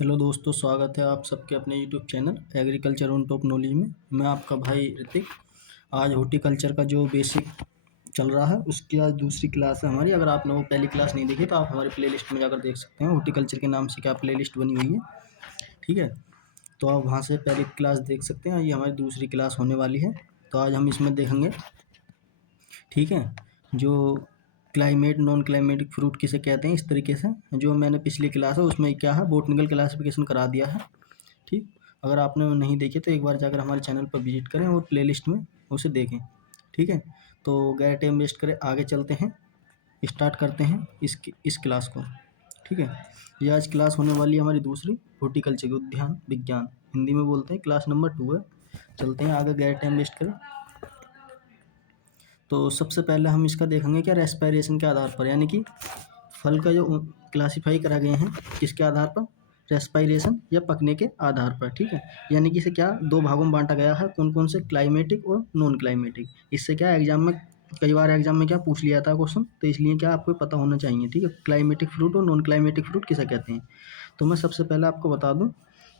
Hello दोस्तों, स्वागत है आप सबके अपने YouTube channel agriculture on top knowledge में। मैं आपका भाई ऋतिक। आज हॉर्टिकल्चर का जो बेसिक चल रहा है उसकी आज दूसरी क्लास है हमारी। अगर आपने वो पहली क्लास नहीं देखी तो आप हमारे प्लेलिस्ट में जाकर देख सकते हैं। हॉर्टिकल्चर के नाम से क्या प्लेलिस्ट बनी हुई है, ठीक है। तो आप वहाँ से पहली क्लास देख सकते हैं। ये हमारी दूसरी क्लास होने वाली है। तो आज हम इसमें देखेंगे, ठीक है, जो क्लाइमेट नॉन क्लाइमेटिक फ्रूट किसे कहते हैं, इस तरीके से। जो मैंने पिछली क्लास है उसमें क्या है, बोटनिकल क्लासिफिकेशन करा दिया है, ठीक। अगर आपने वो नहीं देखे तो एक बार जाकर हमारे चैनल पर विजिट करें और प्लेलिस्ट में उसे देखें, ठीक है। तो गैर टाइम वेस्ट करें, आगे चलते हैं, स्टार्ट करते हैं इस क्लास को, ठीक है। ये आज क्लास होने वाली है हमारी दूसरी, हॉर्टिकल्चर उद्यान विज्ञान, हिंदी में बोलते हैं, क्लास नंबर 2 है। चलते हैं आगे, गैर टाइम वेस्ट करें। तो सबसे पहले हम इसका देखेंगे क्या, रेस्पिरेशन के आधार पर, यानी कि फल का जो क्लासीफाई करा गए हैं किसके आधार पर, रेस्पिरेशन या पकने के आधार पर, ठीक है। यानी कि इसे क्या दो भागों में बांटा गया है, कौन कौन से, क्लाइमेटिक और नॉन क्लाइमेटिक। इससे क्या एग्जाम में, कई बार एग्जाम में क्या पूछ लिया था क्वेश्चन, तो इसलिए क्या आपको पता होना चाहिए, ठीक है। क्लाइमेटिक फ्रूट और नॉन क्लाइमेटिक फ्रूट किसे कहते हैं। तो मैं सबसे पहले आपको बता दूं,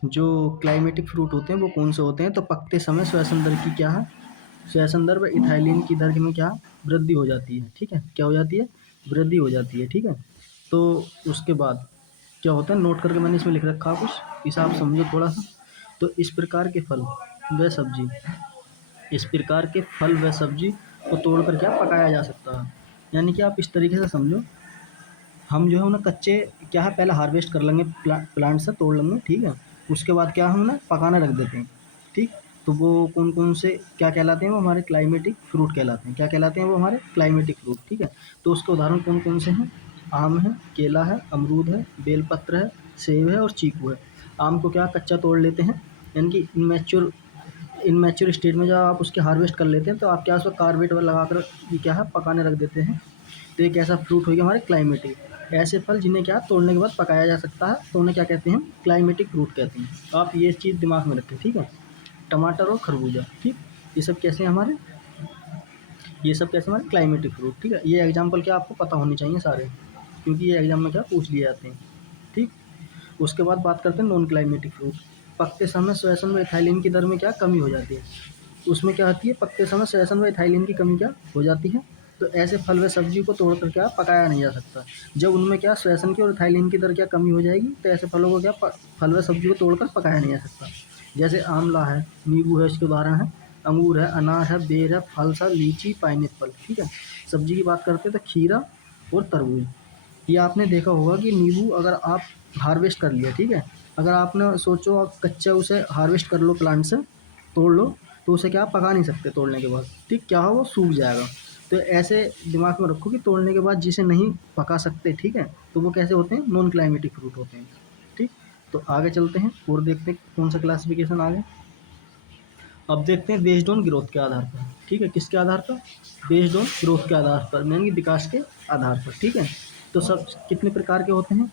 जो क्लाइमेटिक फ्रूट होते हैं वो कौन से होते हैं। तो पकते समय श्वसन दर की क्या है, श्वसन दर व इथाइलिन की दर में क्या वृद्धि हो जाती है, ठीक है। क्या हो जाती है, वृद्धि हो जाती है, ठीक है। तो उसके बाद क्या होता है, नोट करके मैंने इसमें लिख रखा कुछ, इसे आप समझो थोड़ा सा। तो इस प्रकार के फल व सब्जी, इस प्रकार के फल व सब्जी को तोड़कर क्या पकाया जा सकता है। यानी कि आप इस तरीके से समझो, हम जो है उन्हें कच्चे क्या है पहले हार्वेस्ट कर लेंगे, प्लांट से तोड़ लेंगे, ठीक है। उसके बाद क्या हम उन्हें पकाने रख देते हैं, ठीक। तो वो कौन कौन से क्या कहलाते हैं, वो हमारे क्लाइमेटिक फ्रूट कहलाते हैं। क्या कहलाते हैं वो हमारे क्लाइमेटिक फ्रूट, ठीक है। तो उसके उदाहरण कौन कौन से हैं, आम है, केला है, अमरूद है, बेलपत्र है, सेब है और चीकू है। आम को क्या कच्चा तोड़ लेते हैं, यानी कि इनमेच्योर स्टेट में जब आप उसके हार्वेस्ट कर लेते हैं तो आप क्या उसको कार्बेट लगाकर ये क्या है पकाने रख देते हैं। तो एक ऐसा फ्रूट हो गया हमारे क्लाइमेटिक। ऐसे फल जिन्हें क्या तोड़ने के बाद पकाया जा सकता है तो उन्हें क्या कहते हैं, क्लाइमेटिक फ्रूट कहते हैं। तो आप ये चीज़ दिमाग में रखें, ठीक है। टमाटर और खरबूजा, ठीक, ये सब कैसे हैं हमारे, ये सब कैसे हमारे क्लाइमेटिक फ्रूट, ठीक है। ये एग्जाम्पल क्या आपको पता होने चाहिए सारे, क्योंकि ये एग्जाम में क्या पूछ लिए जाते हैं, ठीक। उसके बाद बात करते हैं नॉन क्लाइमेटिक फ्रूट। पकते समय श्वसन व इथाइलिन की दर में क्या कमी हो जाती है। उसमें क्या होती है, पकते समय श्वसन व इथाइलिन की कमी क्या हो जाती है। तो ऐसे फल व सब्जी को तोड़कर क्या पकाया नहीं जा सकता। जब उनमें क्या श्वसन की और इथाइलिन की दर क्या कमी हो जाएगी तो ऐसे फलों को क्या फल व सब्जी को तोड़कर पकाया नहीं जा सकता। जैसे आंवला है, नींबू है, इसके उदाहरण है, अंगूर है, अनार है, बेर है, फलसा, लीची, पाइनएप्पल, ठीक है। सब्जी की बात करते हैं तो खीरा और तरबूज। ये आपने देखा होगा कि नींबू अगर आप हार्वेस्ट कर लिया, ठीक है, अगर आपने सोचो आप कच्चा उसे हार्वेस्ट कर लो, प्लांट से तोड़ लो, तो उसे क्या आप पका नहीं सकते तोड़ने के बाद, ठीक, क्या हो वो सूख जाएगा। तो ऐसे दिमाग में रखो कि तोड़ने के बाद जिसे नहीं पका सकते, ठीक है, तो वो कैसे होते हैं, नॉन क्लाइमेटिक फ्रूट होते हैं, ठीक। तो आगे चलते हैं और देखते हैं कौन सा क्लासिफिकेशन आगे। अब देखते हैं बेस्ड ऑन ग्रोथ के आधार पर, ठीक है, किसके आधार पर, बेस्ड ऑन ग्रोथ के आधार पर, यानी विकास के आधार पर, ठीक है। तो सब कितने प्रकार के होते हैं,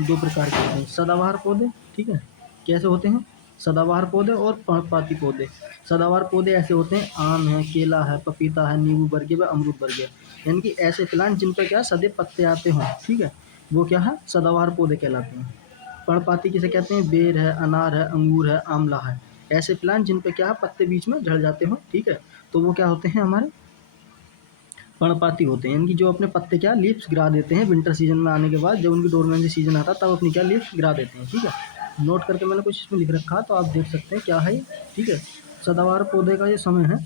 दो प्रकार के होते हैं, सदाबहार पौधे, ठीक है। कैसे होते हैं, सदाबहार पौधे और पर्णपाती पौधे। सदाबहार पौधे ऐसे होते हैं, आम है, केला है, पपीता है, नींबू वर्गीय व अमरूद वर्गीय, यानी कि ऐसे प्लांट जिन पर क्या सदैव पत्ते आते हों, ठीक है, वो क्या है सदाबहार पौधे कहलाते हैं। पर्णपाती किसे कहते हैं, बेर है, अनार है, अंगूर है, आंवला है, ऐसे प्लांट जिन पे क्या है पत्ते बीच में झड़ जाते हो, ठीक है, तो वो क्या होते हैं हमारे पर्णपाती होते हैं। यानी कि जो अपने पत्ते क्या लीव्स गिरा देते हैं विंटर सीजन में आने के बाद, जब उनकी डोरमेंसी सीजन आता है तब अपनी क्या लीव्स गिरा देते हैं, ठीक है। नोट करके मैंने कुछ इसमें लिख रखा तो आप देख सकते हैं क्या है ये, ठीक है। सदाबहार पौधे का ये समय है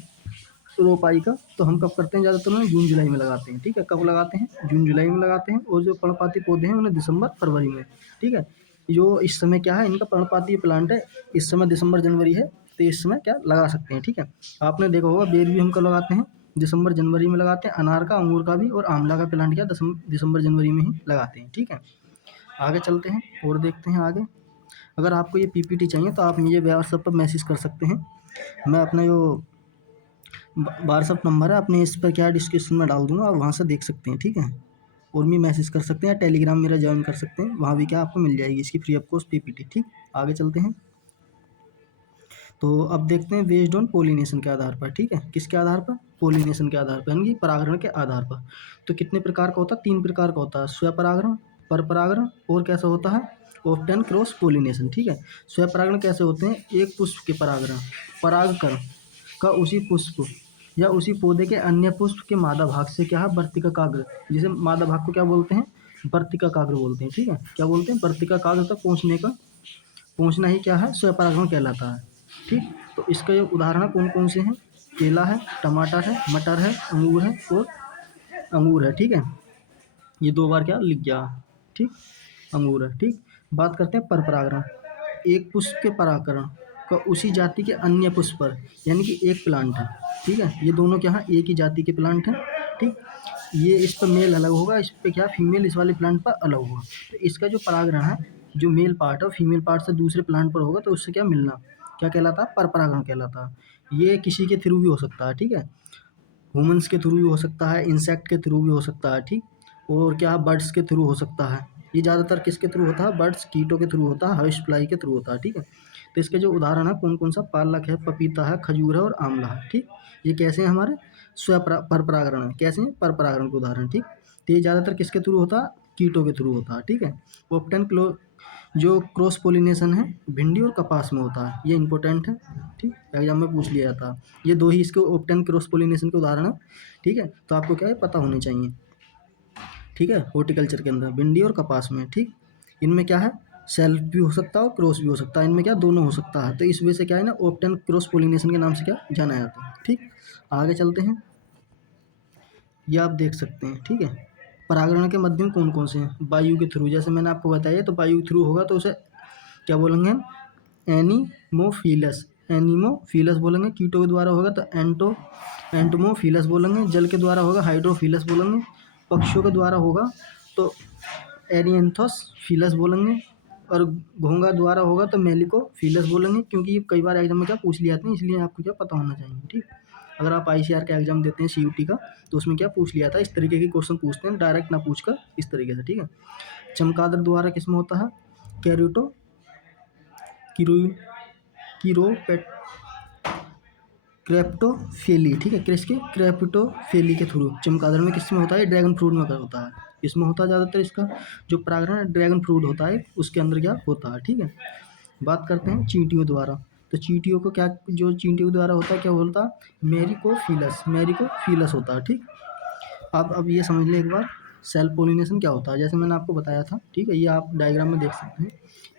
रोपाई का, तो हम कब करते हैं, ज़्यादातर उन्हें जून जुलाई में लगाते हैं, ठीक है। कब लगाते हैं, जून जुलाई में लगाते हैं। और जो पर्णपाती पौधे हैं उन्हें दिसंबर फरवरी में, ठीक है। जो इस समय क्या है इनका पर्णपाती प्लांट है, इस समय दिसंबर जनवरी है, तो इस समय क्या लगा सकते हैं, ठीक है। आपने देखा होगा बेर भी हम कब लगाते हैं, दिसंबर जनवरी में लगाते हैं। अनार का, अंगूर का भी और आंवला का प्लांट क्या दिसंबर जनवरी में ही लगाते हैं, ठीक है। आगे चलते हैं और देखते हैं आगे। अगर आपको ये पीपीटी चाहिए तो आप मुझे व्हाट्सएप पर मैसेज कर सकते हैं। मैं अपना जो व्हाट्सअप नंबर है अपने इस पर क्या डिस्क्रिप्शन में डाल दूँगा, आप वहाँ से देख सकते हैं, ठीक है। और भी मैसेज कर सकते हैं, टेलीग्राम मेरा ज्वाइन कर सकते हैं, वहाँ भी क्या आपको मिल जाएगी इसकी फ्री ऑफ कॉस्ट पीपीटी, ठीक। आगे चलते हैं। तो अब देखते हैं बेस्ड ऑन पोलिनेशन के आधार पर, ठीक है, किसके आधार पर, पोलिनेशन के आधार पर, यानी कि परागण के आधार पर। तो कितने प्रकार का होता है, 3 प्रकार का होता है, स्वपरागण, परपरागण और कैसा होता है ऑप्टन क्रॉस पोलिनेशन। ठीक है, स्वपरागण कैसे होते हैं, एक पुष्प के परागकण का उसी पुष्प या उसी पौधे के अन्य पुष्प के मादा भाग से क्या है वर्तिका काग्र, जिसे मादा भाग को क्या बोलते हैं वर्तिका काग्र बोलते हैं। ठीक है, क्या बोलते हैं वर्तिका काग्र तक पहुंचना ही क्या है स्वपरागण कहलाता है। ठीक, तो इसका जो उदाहरण कौन कौन से हैं, केला है, टमाटर है, मटर है, अंगूर है। ठीक है, ये दो बार क्या लिख गया। ठीक, अंगूर है। ठीक, बात करते हैं परपरागण, एक पुष्प के परागकण का उसी जाति के अन्य पुष्प पर, यानी कि एक प्लांट है। ठीक है, ये दोनों क्या है एक ही जाति के प्लांट हैं। ठीक, ये इस पर मेल अलग होगा, इस पर क्या फीमेल इस वाले प्लांट पर अलग होगा। तो इसका जो परागण है, जो मेल पार्ट है फीमेल पार्ट से दूसरे प्लांट पर होगा तो उससे क्या मिलना क्या कहलाता है परपरागण कहलाता है। ये किसी के थ्रू भी हो सकता है। ठीक है, ह्यूमंस के थ्रू भी हो सकता है, इंसेक्ट के थ्रू भी हो सकता है। ठीक, और क्या बर्ड्स के थ्रू हो सकता है। ये ज़्यादातर किसके थ्रू होता है, बर्ड्स कीटों के थ्रू होता है, हाउस फ्लाई के थ्रू होता है। ठीक है, तो इसके जो उदाहरण है कौन कौन सा, पालक है, पपीता है, खजूर है और आंवला है। ठीक, ये कैसे हैं हमारे परपरागण है, कैसे हैं परपरागण के उदाहरण। ठीक, तो ये ज़्यादातर किसके थ्रू होता है, कीटों के थ्रू होता है। ठीक है, ऑप्टन क्लो जो क्रॉस पोलिनेशन है भिंडी और कपास में होता है, ये इंपॉर्टेंट है। ठीक, एग्जाम में पूछ लिया था। ये दो ही इसके ऑप्टन क्रॉस पोलिनेशन के उदाहरण है। ठीक है, तो आपको क्या है पता होने चाहिए। ठीक है, हॉर्टिकल्चर के अंदर भिंडी और कपास में। ठीक, इनमें क्या है सेल्फ भी हो सकता है और क्रॉस भी हो सकता है, इनमें क्या दोनों हो सकता है। तो इस वजह से क्या है ना ऑप्टन क्रॉस पोलिनेशन के नाम से क्या जाना जाता है। ठीक, आगे चलते हैं, ये आप देख सकते हैं। ठीक है, परागण के माध्यम कौन कौन से हैं, वायु के थ्रू, जैसे मैंने आपको बताया तो वायु के थ्रू होगा तो उसे क्या बोलेंगे हम एनिमोफिलस बोलेंगे। कीटों के द्वारा होगा तो एंटोमोफिलस बोलेंगे। जल के द्वारा होगा हाइड्रोफिलस बोलेंगे। पक्षियों के द्वारा होगा तो एरिएंथस फिलस बोलेंगे। और घोंघा द्वारा होगा तो मेलिकोफिलस बोलेंगे, क्योंकि ये कई बार एग्जाम में क्या पूछ लिया जाते हैं, इसलिए आपको क्या पता होना चाहिए। ठीक, अगर आप आईसीआर का एग्जाम देते हैं सीयूटी का तो उसमें क्या पूछ लिया था, इस तरीके के क्वेश्चन पूछते हैं, डायरेक्ट ना पूछकर इस तरीके से। ठीक है, चमगादड़ द्वारा किसमें होता है, कैरोटो कीरोपेट क्रेप्टोफेली। ठीक है, किसके क्रेप्टोफेली के थ्रू चमगादड़ में किसमें होता है, ड्रैगन फ्रूट में होता है। इसमें होता है ज़्यादातर इसका जो परागण ड्रैगन फ्रूट होता है उसके अंदर क्या होता है। ठीक है, बात करते हैं चींटियों द्वारा, तो चींटियों को क्या जो चींटियों द्वारा होता है क्या बोलता है मेरिकोफिलस होता है। ठीक, अब ये समझ लें एक बार सेल्फ पोलिनेशन क्या होता है, जैसे मैंने आपको बताया था। ठीक है, ये आप डायग्राम में देख सकते हैं,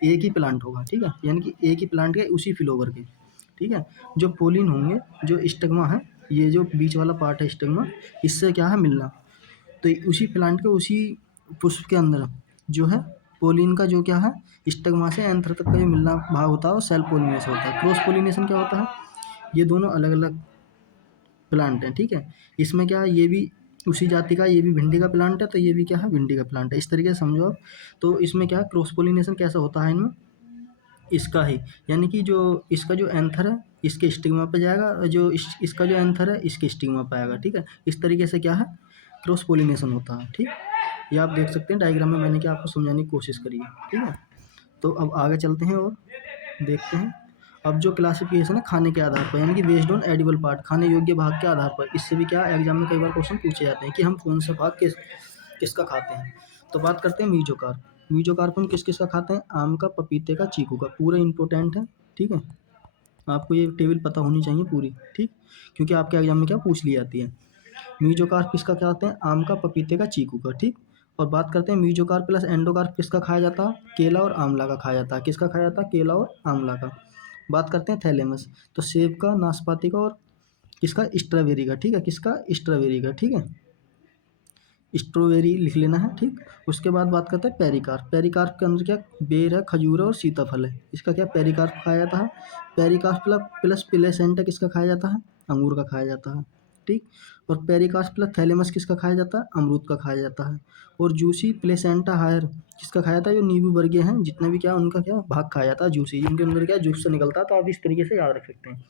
एक ही प्लांट होगा। ठीक है, यानी कि एक ही प्लांट के उसी फ्लोवर के। ठीक है, जो पोलिन होंगे, जो स्टिग्मा है, ये जो बीच वाला पार्ट है स्टिग्मा, इससे क्या है मिलना, तो उसी प्लांट के उसी पुष्प के अंदर जो है पोलिन का जो क्या है स्टिग्मा से एंथर तक का जो मिलना भाग होता है वो सेल्फ पोलिनेशन होता है। क्रॉस पोलिनेशन क्या होता है, ये दोनों अलग अलग प्लांट हैं। ठीक है, इसमें क्या है ये भी उसी जाति का, ये भी भिंडी का प्लांट है तो ये भी क्या है भिंडी का प्लांट है, इस तरीके से समझो आप। तो इसमें क्या है क्रॉस पोलिनेशन कैसा होता है इनमें, इसका ही यानी कि जो इसका जो एंथर है इसके स्टिग्मा पे जाएगा और जो इसका जो एंथर है इसके स्टिग्मा पे आएगा। ठीक है, इस तरीके से क्या है क्रॉस पोलिनेशन होता है। ठीक, ये आप देख सकते हैं डायग्राम में, मैंने क्या आपको समझाने की कोशिश करी है। ठीक है, तो अब आगे चलते हैं और देखते हैं। अब जो क्लासिफिकेशन है खाने के आधार पर, यानी कि बेस्ड ऑन एडिबल पार्ट, खाने योग्य भाग के आधार पर, इससे भी क्या एग्जाम में कई बार क्वेश्चन पूछे जाते हैं कि हम कौन सा भाग किसका खाते हैं। तो बात करते हैं मीजोकार्प हम किस किसका खाते हैं, आम का, पपीते का, चीकू का, पूरा इंपॉर्टेंट है। ठीक है, आपको ये टेबल पता होनी चाहिए पूरी। ठीक, क्योंकि आपके एग्जाम में क्या पूछ ली जाती है। मीजोकार्प किसका खाते हैं, आम का, पपीते का, चीकू का। ठीक, और बात करते हैं मीजोकार्प प्लस एंडोकार्प किसका खाया जाता है, केला और आंवला का खाया जाता है। किसका खाया जाता है, केला और आंवला का। बात करते हैं थैलेमस, तो सेब का, नाशपाती का और किसका स्ट्रॉबेरी का। ठीक है, किसका स्ट्रॉबेरी का। ठीक है, स्ट्रॉबेरी लिख लेना है। ठीक, उसके बाद बात करते हैं पेरिकार्प के अंदर क्या बेर है, खजूर है और सीताफल है, इसका क्या पेरिकार्प खाया जाता है। पेरिकार्प प्लस प्लेसेंटा किसका खाया जाता है, अंगूर का खाया जाता है। ठीक, और पेरिकार्प प्लस थैलेमस किसका खाया जाता है, अमरूद का खाया जाता है। और जूसी प्लेसेंटा हायर किसका खाया जाता है, जो नींबू वर्गीय हैं जितने भी क्या उनका क्या भाग खाया जाता है, जूसी, जिनके अंदर क्या जूस से निकलता है, तो आप इस तरीके से याद रख सकते हैं।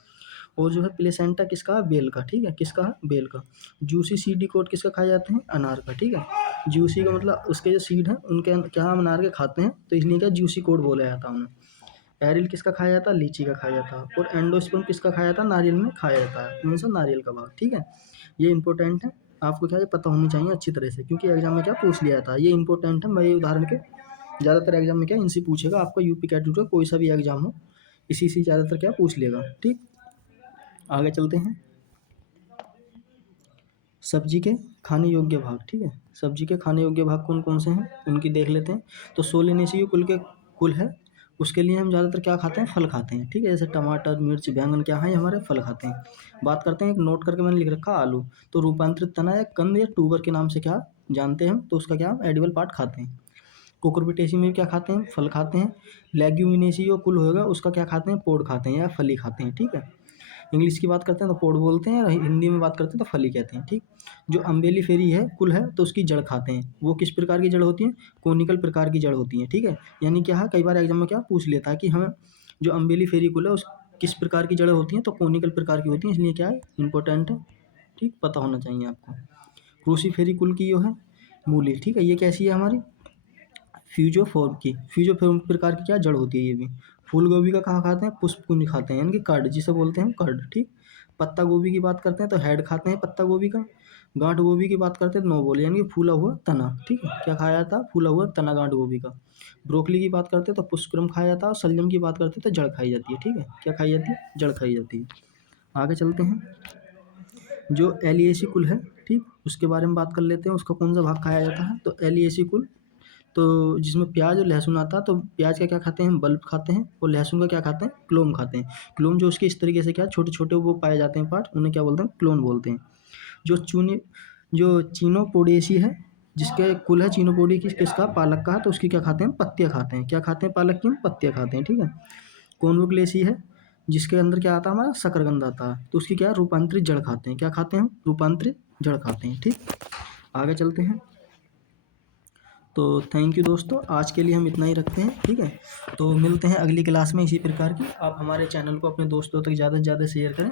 और जो है प्लेसेंटा किसका है, बेल का। ठीक है, किसका है, बेल का। जूसी सीडी कोट किसका खाए जाते हैं, अनार का। ठीक है, जूसी का मतलब उसके जो सीड हैं उनके क्या हम अनार के खाते हैं तो इसलिए क्या जूसी कोट बोला जाता है उन्हें। एरिल किसका खाया जाता है, लीची का खाया जाता है। और एंडोस्पर्म किसका खाया जाता है, नारियल में खाया जाता है। कौन सा, नारियल का भाग। ठीक है, ये इंपॉर्टेंट है, आपको क्या है पता होनी चाहिए अच्छी तरह से, क्योंकि एग्जाम में क्या पूछ लिया था, ये इंपॉर्टेंट है। मैं ये उदाहरण के ज़्यादातर एग्जाम में क्या इनसे पूछेगा, आपका यूपी कैटेगरी का कोई सा भी एग्जाम हो, इसी से ज़्यादातर क्या पूछ लेगा। ठीक, आगे चलते हैं। सब्जी के खाने योग्य भाग, ठीक है, सब्जी के खाने योग्य भाग कौन कौन से हैं उनकी देख लेते हैं। तो सोलेनेसी कुल है, उसके लिए हम ज़्यादातर क्या खाते हैं, फल खाते हैं। ठीक है, जैसे टमाटर, मिर्च, बैंगन क्या है, हमारे फल खाते हैं। बात करते हैं, एक नोट करके मैंने लिख रखा आलू। तो रूपांतरित तना या कंद या ट्यूबर के नाम से क्या जानते हैं हम, तो उसका क्या एडिबल पार्ट खाते हैं। कुकुरबिटेसी में क्या खाते हैं, फल खाते हैं। लेग्यूमिनेसी जो कुल होगा उसका क्या खाते हैं, पोड खाते हैं या फली खाते हैं। ठीक है, इंग्लिश की बात करते हैं तो पोड बोलते हैं, और हिंदी में बात करते हैं तो फली कहते हैं। ठीक, जो अम्बेली फेरी है कुल है तो उसकी जड़ खाते हैं। वो किस प्रकार की जड़ होती है, कोनिकल प्रकार की जड़ होती है। ठीक है, यानी क्या है, कई बार एग्जाम में क्या पूछ लेता है कि हमें जो अम्बेली फेरी कुल है उस किस प्रकार की जड़ होती हैं, तो कोनिकल प्रकार की होती हैं, इसलिए क्या है इंपॉर्टेंट है। ठीक, पता होना चाहिए आपको। क्रूसीफेरी कुल की जो है मूली, ठीक है, ये कैसी है हमारी, फ्यूजोफोर्म प्रकार की क्या जड़ होती है ये भी। फूल गोभी का कहाँ खाते हैं, पुष्पकुंज खाते हैं, यानी कि कर्ड जिसे बोलते हैं कर्ड। ठीक, पत्ता गोभी की बात करते हैं तो हेड खाते हैं पत्ता गोभी का। गांठ गोभी की बात करते हैं तो नोबोल, यानी कि फूला हुआ तना। ठीक है, क्या खाया जाता है, फूला हुआ तना गांठ गोभी का। ब्रोकली की बात करते हैं तो पुष्पक्रम खाया जाता है, और शलजम की बात करते हैं तो जड़ खाई जाती है। ठीक है, क्या खाई जाती है, जड़ खाई जाती है। आगे चलते हैं, जो एलिएसी कुल है, ठीक, उसके बारे में बात कर लेते हैं, उसका कौन सा भाग खाया जाता है। तो एलिएसी कुल, तो जिसमें प्याज और लहसुन आता है, तो प्याज का क्या खाते हैं, बल्ब खाते हैं, और लहसुन का क्या खाते हैं, क्लोम खाते हैं। क्लोम जो उसके इस तरीके से क्या छोटे छोटे वो पाए जाते हैं पार्ट, उन्हें क्या बोलते हैं, क्लोन बोलते हैं। जो जो चीनोपोडेसी है, जिसके कुल है चीनोपोडी किसका, पालक का, तो उसकी क्या खाते हैं, पत्तियाँ खाते हैं। क्या खाते हैं, पालक की पत्तियाँ खाते हैं। ठीक है, कॉन्वोक्लेसी है, जिसके अंदर क्या आता है हमारा, शकरकंद आता है, तो उसकी क्या रूपांतरित जड़ खाते हैं। क्या खाते हैं, रूपांतरित जड़ खाते हैं। ठीक, आगे चलते हैं। तो थैंक यू दोस्तों, आज के लिए हम इतना ही रखते हैं। ठीक है, तो मिलते हैं अगली क्लास में इसी प्रकार की। आप हमारे चैनल को अपने दोस्तों तक ज़्यादा से ज़्यादा शेयर करें।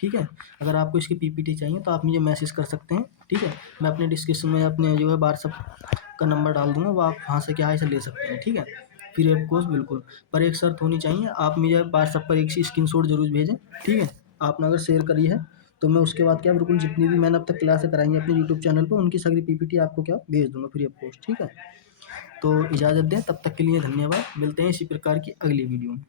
ठीक है, अगर आपको इसकी पीपीटी चाहिए तो आप मुझे मैसेज कर सकते हैं। ठीक है, मैं अपने डिस्क्रिप्शन में अपने जो है व्हाट्सअप का नंबर डाल दूँगा, वो आप वहाँ से क्या है इसे ले सकते हैं। ठीक है, फ्री ऑफ कॉस्ट बिल्कुल, पर एक शर्त होनी चाहिए, आप मुझे व्हाट्सअप पर एक स्क्रीनशॉट जरूर भेजें। ठीक है, आपने अगर शेयर करी है तो मैं उसके बाद क्या बिल्कुल जितनी भी मैंने अब तक क्लासें कराई हैं अपने यूट्यूब चैनल पर, उनकी सारी पीपीटी आपको क्या भेज दूँगा फ्री ऑफ कॉस्ट। ठीक है, तो इजाज़त दें, तब तक के लिए धन्यवाद। मिलते हैं इसी प्रकार की अगली वीडियो में।